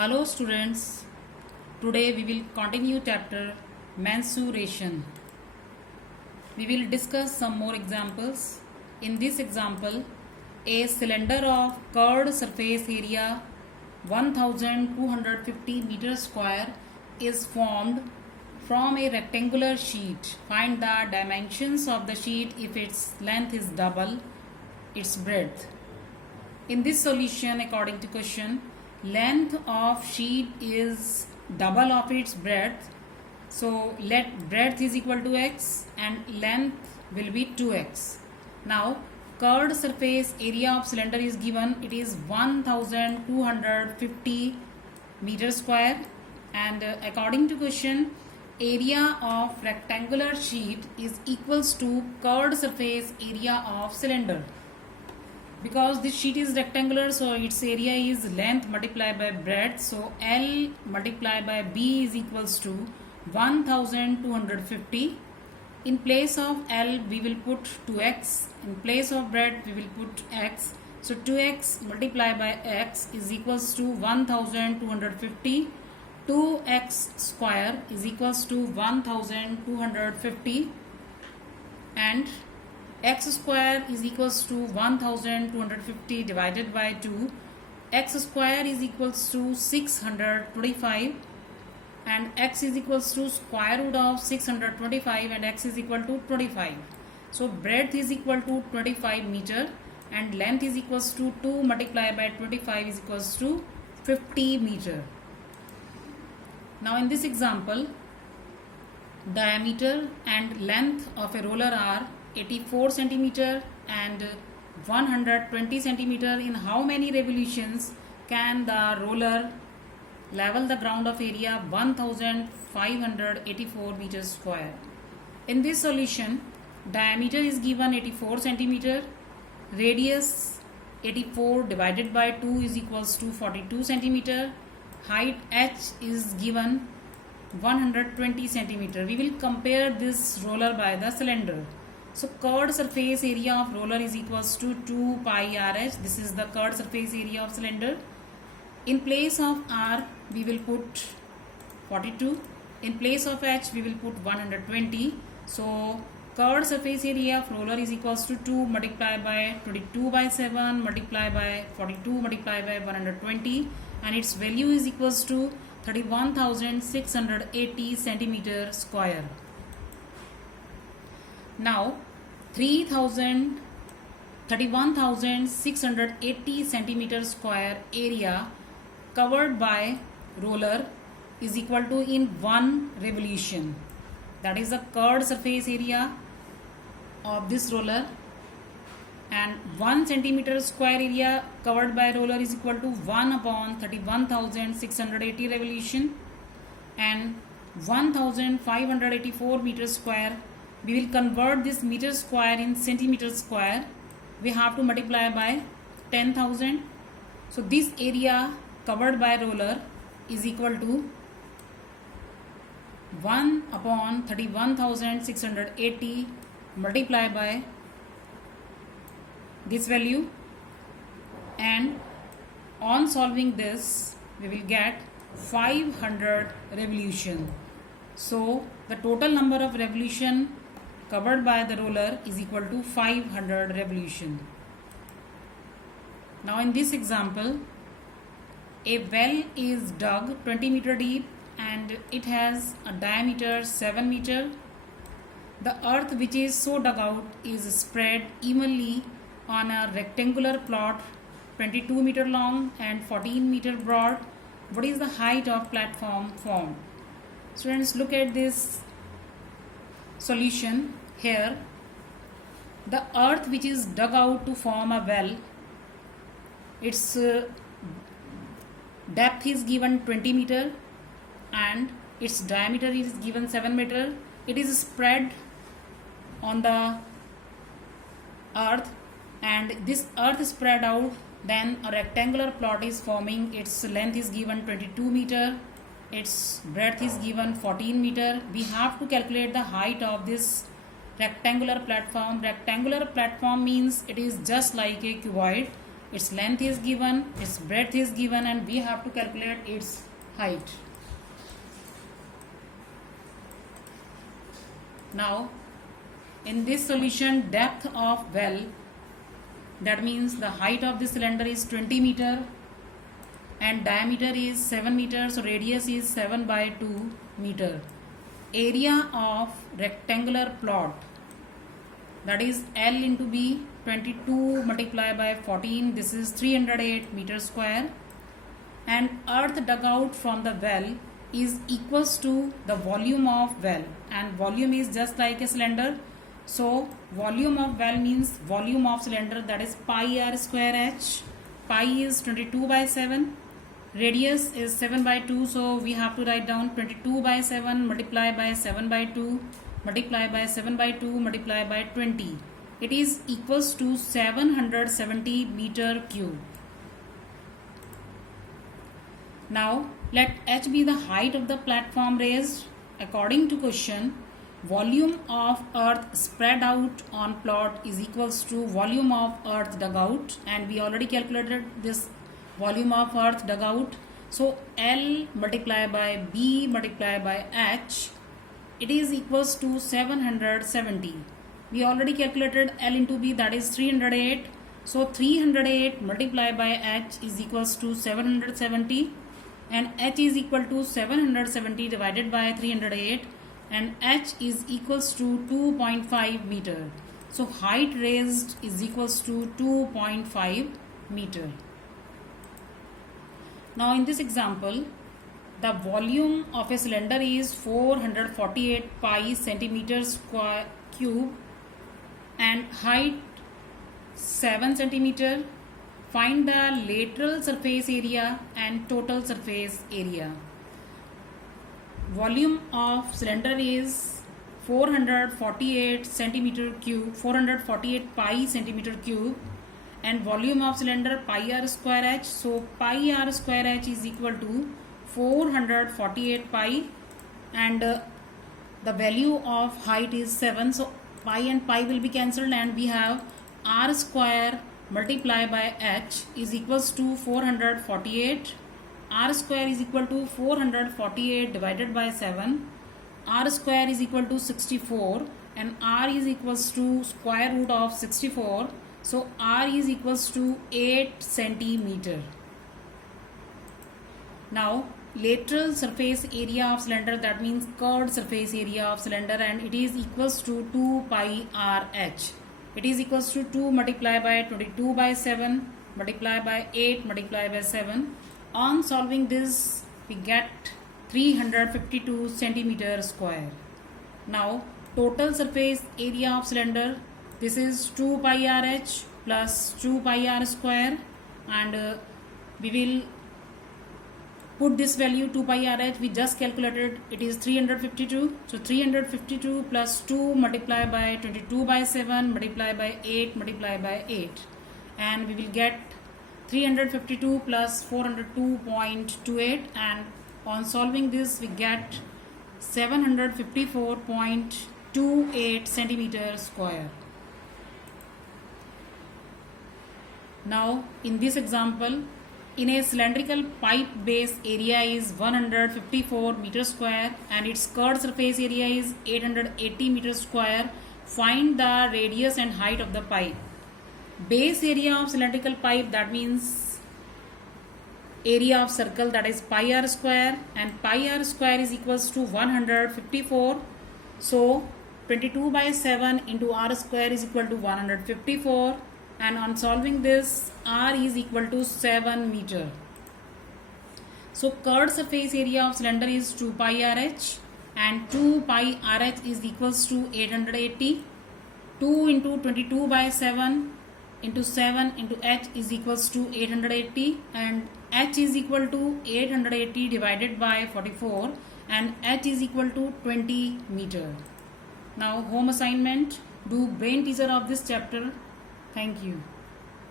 Hello students, today we will continue chapter mensuration. We will discuss some more examples. In this example, a cylinder of curved surface area 1250 meters square is formed from a rectangular sheet. Find the dimensions of the sheet if its length is double its breadth. In this solution, according to question, length of sheet is double of its breadth, so let breadth is equal to x and length will be 2x. Now curved surface area of cylinder is given, it is 1250 meter square, and according to question, area of rectangular sheet is equals to curved surface area of cylinder. Because this sheet is rectangular, so its area is length multiplied by breadth, so L multiplied by B is equals to 1250. In place of L we will put 2x, in place of breadth we will put x, so 2x multiplied by x is equals to 1250. 2x square is equals to 1250 and x square is equals to 1250 divided by 2. X square is equals to 625 and x is equals to square root of 625 and x is equal to 25. So breadth is equal to 25 meter and length is equals to 2 multiplied by 25 is equals to 50 meter. Now in this example, diameter and length of a roller are 84 centimeter and 120 centimeter. In how many revolutions can the roller level the ground of area 1584 meters square? In this solution, diameter is given 84 centimeter, radius 84 divided by 2 is equals to 42 centimeter, height h is given 120 centimeter. We will compare this roller by the cylinder. So curved surface area of roller is equals to 2 pi RH. This is the curved surface area of cylinder. In place of R we will put 42. In place of H we will put 120. So curved surface area of roller is equals to 2 multiplied by 22 by 7 multiplied by 42 multiplied by 120 and its value is equals to 31,680 centimeter square. Now 31,680 centimeter square area covered by roller is equal to in one revolution. That is the curved surface area of this roller, and 1 centimeter square area covered by roller is equal to 1 upon 31,680 revolution, and 1,584 meters square. We will convert this meter square in centimeter square. We have to multiply by 10,000. So this area covered by roller is equal to 1 upon 31,680 multiplied by this value, and on solving this we will get 500 revolution. So the total number of revolution covered by the roller is equal to 500 revolution. Now in this example, a well is dug 20 meter deep and it has a diameter 7 meter. The earth which is so dug out is spread evenly on a rectangular plot 22 meter long and 14 meter broad. What is the height of platform formed? Students, look at this solution. Here the earth which is dug out to form a well, its depth is given 20 meter and its diameter is given 7 meter. It is spread on the earth and this earth is spread out, then a rectangular plot is forming. Its length is given 22 meter, its breadth is given 14 meter. We have to calculate the height of this rectangular platform. Rectangular platform means it is just like a cuboid its length is given, its breadth is given, and we have to calculate its height. Now in this solution, depth of well, that means the height of the cylinder is 20 meter and diameter is 7 meter, so radius is 7 by 2 meter. Area of rectangular plot, that is L into B, 22 multiplied by 14, this is 308 meter square, and earth dug out from the well is equals to the volume of well, and volume is just like a cylinder, so volume of well means volume of cylinder, that is pi r square h. Pi is 22 by 7, radius is 7 by 2, so we have to write down 22 by 7 multiplied by 7 by 2 multiplied by 7 by 2 multiplied by 20. It is equals to 770 meter cube. Now let h be the height of the platform raised. According to question, volume of earth spread out on plot is equals to volume of earth dug out, and we already calculated this volume of earth dug out. So L multiplied by B multiplied by H, it is equals to 770. We already calculated L into B, that is 308. So 308 multiplied by H is equals to 770, and H is equal to 770 divided by 308, and H is equals to 2.5 meter. So height raised is equals to 2.5 meter. Now in this example, the volume of a cylinder is 448 pi centimeter square cube and height 7 centimeter. Find the lateral surface area and total surface area. Volume of cylinder is 448 centimeter cube, 448 pi centimeter cube, and volume of cylinder pi r square h. So pi r square h is equal to 448 pi, and the value of height is 7. So pi and pi will be cancelled, and we have r square multiplied by h is equals to 448. R square is equal to 448 divided by 7. R square is equal to 64, and R is equals to square root of 64. So R is equals to 8 centimeter. Now lateral surface area of cylinder, that means curved surface area of cylinder, and it is equals to 2 pi r h. It is equals to 2 multiplied by 22 by 7 multiplied by 8 multiplied by 7. On solving this, we get 352 centimeter square. Now total surface area of cylinder, this is 2 pi r h plus 2 pi r square, and we will put this value 2 pi r h, we just calculated, it is 352. So 352 plus 2 multiplied by 22 by 7 multiplied by 8 multiplied by 8, and we will get 352 plus 402.28, and on solving this we get 754.28 centimeter square. Now in this example, in a cylindrical pipe base area is 154 meter square and its curved surface area is 880 meter square. Find the radius and height of the pipe. Base area of cylindrical pipe, that means area of circle, that is pi r square, and pi r square is equals to 154. So 22 by 7 into r square is equal to 154, and on solving this, r is equal to 7 meter. So curved surface area of cylinder is 2 pi r h, and 2 pi r h is equals to 880. 2 into 22 by 7 into 7 into h is equals to 880, and h is equal to 880 divided by 44, and h is equal to 20 meter. Now home assignment, do brain teaser of this chapter. Thank you.